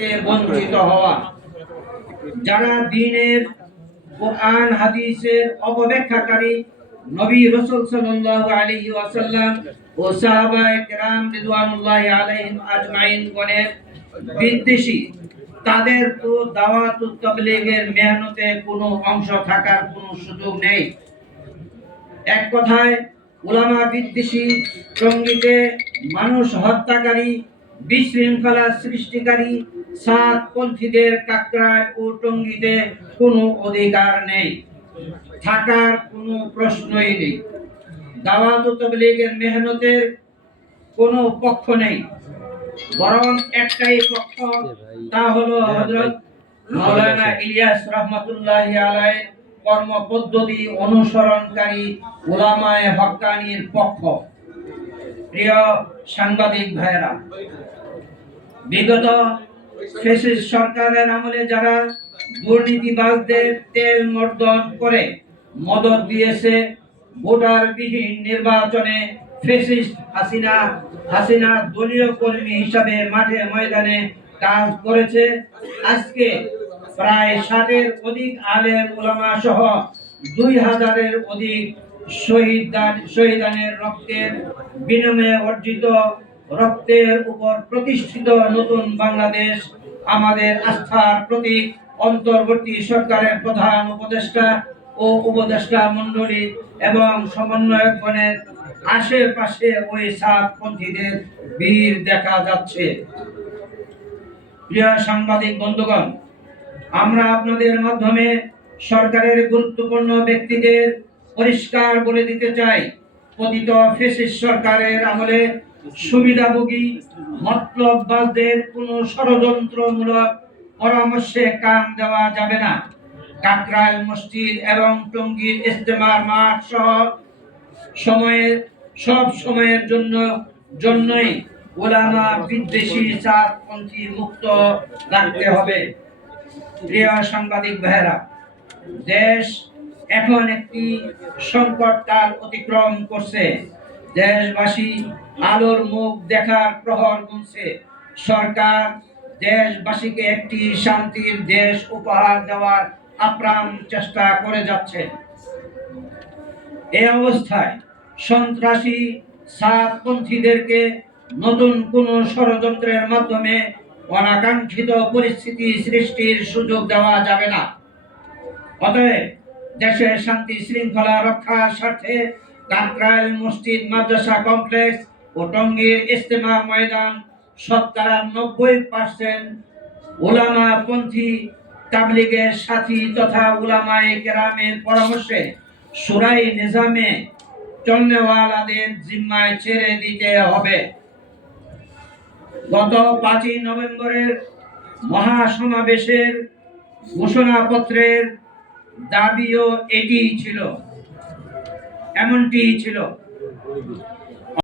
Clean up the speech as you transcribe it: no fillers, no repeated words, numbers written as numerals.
থেকে বঞ্চিত হওয়া, যারা দ্বীনের কোরআন হাদিসের অপব্যাখ্যাকারী, নবী রাসূল সাল্লাল্লাহু আলাইহি ওয়াসাল্লাম ও সাহাবায়ে কেরাম রিদওয়ানুল্লাহি আলাইহিম আজমাইন গণের বিদ্বেষী, তাদের তো দাওয়াত ও তাবলীগের মেহনতে কোনো অংশ থাকার কোনো সুযোগ নেই। এক কথায় উলামা বিদ্বেষী, টঙ্গীতে মানুষ হত্যাকারী, বিশৃঙ্খলা সৃষ্টিকারী সাতপন্থীদের কাকরায় ও টঙ্গীতে কোনো অধিকার নেই, থাকার কোনো প্রশ্নই নেই। দাওয়াত ও তাবলীগের মেহনতের কোনো পক্ষ নেই, বরং একটাই পক্ষ, তা হলো হযরত মাওলানা ইলিয়াস রাহমাতুল্লাহি আলাইহির কর্মপদ্ধতি অনুসরণকারী উলামায়ে হক্কানির পক্ষ। প্রিয় সাংবাদিক ভাইরা, বিগত ফ্যাসিস্ট সরকারের আমলে যারা দুর্নীতিবাজদের তেল মর্দন করে মদদ দিয়েছে, ভোটারবিহীন নির্বাচনে ফ্যাসিস্ট হাসিনা দলীয় কর্মী হিসাবে মাঠে ময়দানে কাজ করেছে, আজকে প্রায় 60-এর অধিক আলেম উলামা সহ 2000-এর অধিক শহীদানের রক্তের বিনিময়ে অর্জিত রক্তের উপর প্রতিষ্ঠিত নতুন বাংলাদেশ আমাদের আস্থার প্রতীক। অন্তর্বর্তী সরকারের প্রধান উপদেষ্টা ও উপদেষ্টা মণ্ডলী এবং সমন্বয়কগণের আশেপাশে ওই সাতপন্থীদের ভিড় দেখা যাচ্ছে। প্রিয় সাংবাদিক বন্ধুগণ, আমরা আপনাদের মাধ্যমে সরকারের গুরুত্বপূর্ণ ব্যক্তিদের পরিষ্কার বলে দিতে চাই, পতিত ফ্যাসিস্ট সরকারের আমলে সুবিধাভোগী মতলববাজদের কোনো ষড়যন্ত্রমূলক পরামর্শে কান দেওয়া যাবে না। কাকরাইল মসজিদ এবং টঙ্গীর ইজতেমার মাঠ সহ সব সময়ের জন্যই উলামা বিদ্বেষী চারপন্থী মুক্ত রাখতে হবে। প্রিয় সাংবাদিক ভাইরা, দেশ এখন একটি সংকট কাল অতিক্রম করছে। দেশবাসী আলোর মুখ দেখার প্রহর গুনছে। সরকার দেশবাসীকে একটি শান্তির দেশ উপহার দেওয়ার আপ্রাণ চেষ্টা করে যাচ্ছে। এই অবস্থায় সন্ত্রাসী সাতপন্থীদেরকে নতুন কোন ষড়যন্ত্রের মাধ্যমে অনাকাঙ্ক্ষিত পরিস্থিতি সৃষ্টির সুযোগ দেওয়া যাবে না। অতএব দেশের শান্তি শৃঙ্খলা রক্ষার স্বার্থে কাকরাইল মসজিদ মাদ্রাসা কমপ্লেক্স ও টঙ্গীর ইজতেমা ময়দান 90% উলামাপন্থী তাবলীগের সাথী তথা উলামায়ে কেরামের পরামর্শে শুরাই নিজামে চলনেওয়ালাদের জিম্মায় ছেড়ে দিতে হবে। গত 5 নভেম্বরের মহাসমাবেশের ঘোষণাপত্রের দাবিও এমনটি ছিল।